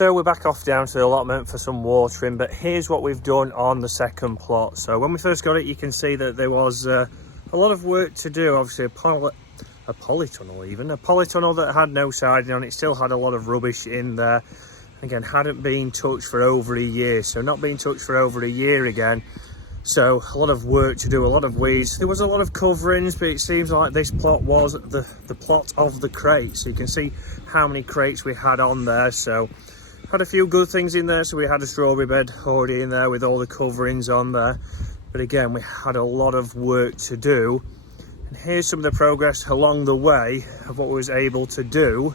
So we're back off down to the allotment for some watering, but here's what we've done on the second plot. So when we first got it, you can see that there was a lot of work to do. Obviously a polytunnel, even a polytunnel that had no siding on it, still had a lot of rubbish in there. Again, hadn't been touched for over a year, so not being touched for over a year again. So a lot of work to do, a lot of weeds. There was a lot of coverings, but it seems like this plot was the plot of the crates. So you can see how many crates we had on there. So had a few good things in there. So we had a strawberry bed already in there with all the coverings on there. But again, we had a lot of work to do. And here's some of the progress along the way of what we was able to do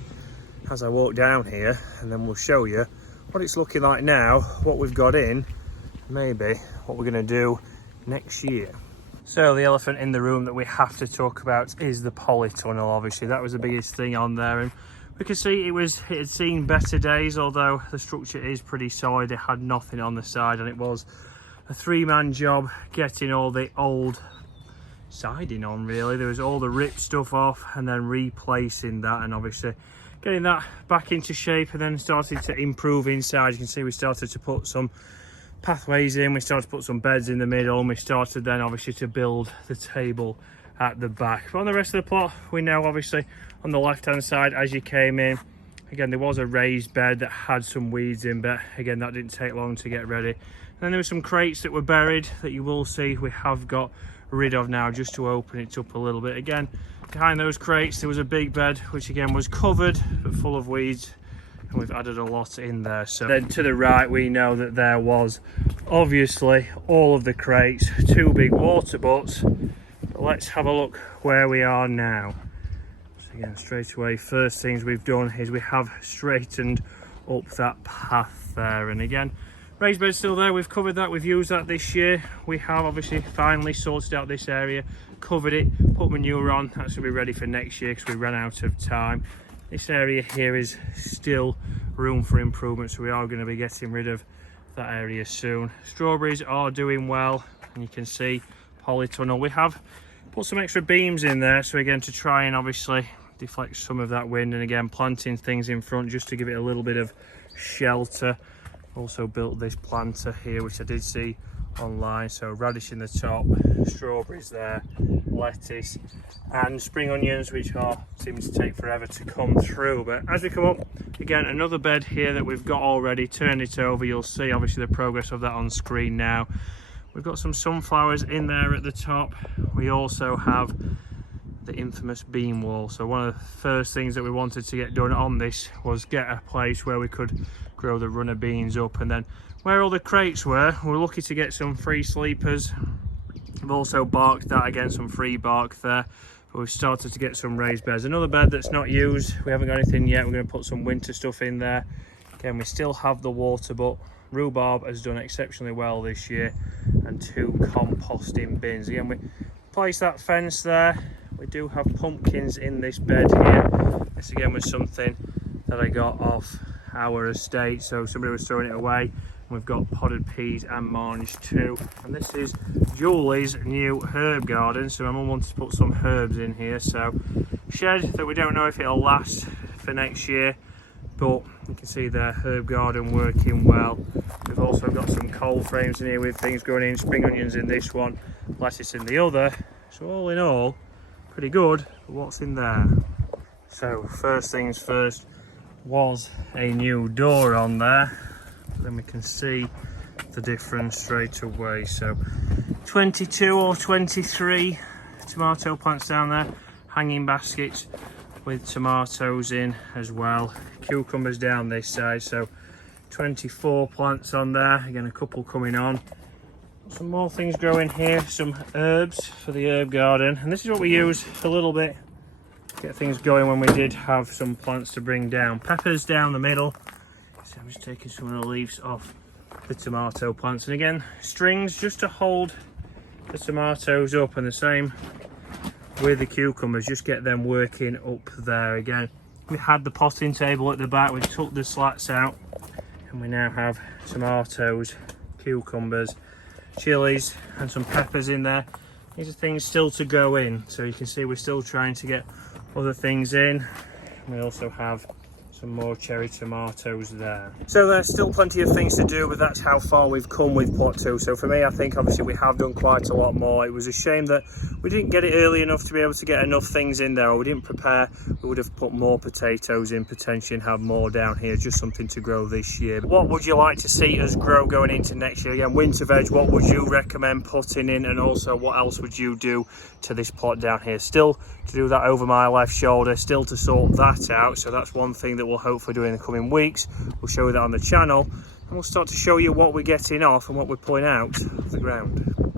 as I walk down here, and then we'll show you what it's looking like now, what we've got in, maybe what we're going to do next year. So the elephant in the room that we have to talk about is the polytunnel. Obviously that was the biggest thing on there, and we can see it had seen better days, although the structure is pretty solid. It had nothing on the side, and it was a three-man job getting all the old siding on. Really, there was all the ripped stuff off and then replacing that, and obviously getting that back into shape, and then starting to improve inside. You can see we started to put some pathways in, we started to put some beds in the middle, and we started then obviously to build the table at the back. But on the rest of the plot, we know obviously on the left hand side as you came in, again there was a raised bed that had some weeds in, but again that didn't take long to get ready. And then there were some crates that were buried that you will see we have got rid of now, just to open it up a little bit. Again, behind those crates there was a big bed which again was covered but full of weeds, and we've added a lot in there. So then to the right we know that there was obviously all of the crates, two big water butts. But let's have a look where we are now. So again, straight away, first things we've done is we have straightened up that path there, and again raised bed's still there. We've covered that, we've used that this year. We have obviously finally sorted out this area, covered it, put manure on. That's going to be ready for next year because we ran out of time. This area here is still room for improvement, so we are going to be getting rid of that area soon. Strawberries are doing well, and you can see polytunnel. We have put some extra beams in there, so again to try and obviously deflect some of that wind, and again planting things in front just to give it a little bit of shelter. Also built this planter here which I did see online, so radish in the top, strawberries there, lettuce and spring onions, which seem to take forever to come through. But as we come up, again another bed here that we've got already. Turn it over, you'll see obviously the progress of that on screen now. We've got some sunflowers in there at the top. We also have the infamous beam wall. So one of the first things that we wanted to get done on this was get a place where we could grow the runner beans up, and then where all the crates were, we're lucky to get some free sleepers. We've also barked that, again some free bark there, but we've started to get some raised beds. Another bed that's not used, we haven't got anything yet. We're going to put some winter stuff in there. Again, we still have the water, but rhubarb has done exceptionally well this year, and two composting bins. Again, we placed that fence there. We do have pumpkins in this bed here. This again was something that I got off our estate, so somebody was throwing it away. We've got potted peas and mange too, and this is Julie's new herb garden, so my mum wanted to put some herbs in here. So shed that we don't know if it'll last for next year, but you can see the herb garden working well. We've also got some cold frames in here with things growing in, spring onions in this one, lettuce in the other. So all in all, pretty good. But what's in there? So first things first was a new door on there. Then we can see the difference straight away. So 22 or 23 tomato plants down there, hanging baskets with tomatoes in as well, cucumbers down this side. So 24 plants on there, again a couple coming on. Some more things growing here, some herbs for the herb garden, and this is what we use a little bit to get things going when we did have some plants to bring down. Peppers down the middle. So I'm just taking some of the leaves off the tomato plants, and again strings just to hold the tomatoes up, and the same with the cucumbers, just get them working up there. Again, we had the potting table at the back, we took the slats out, and we now have tomatoes, cucumbers, chilies and some peppers in there. These are things still to go in, so you can see we're still trying to get other things in. We also have Some more cherry tomatoes there. So there's still plenty of things to do, but that's how far we've come with plot 2. So for me, I think obviously we have done quite a lot more. It was a shame that we didn't get it early enough to be able to get enough things in there, or we didn't prepare. We would have put more potatoes in potentially and have more down here, just something to grow this year. What would you like to see us grow going into next year? Again, winter veg, what would you recommend putting in, and also what else would you do to this plot down here? Still to do that over my left shoulder, still to sort that out. So that's one thing that we'll hopefully do in the coming weeks. We'll show you that on the channel, and we'll start to show you what we're getting off and what we're pulling out of the ground.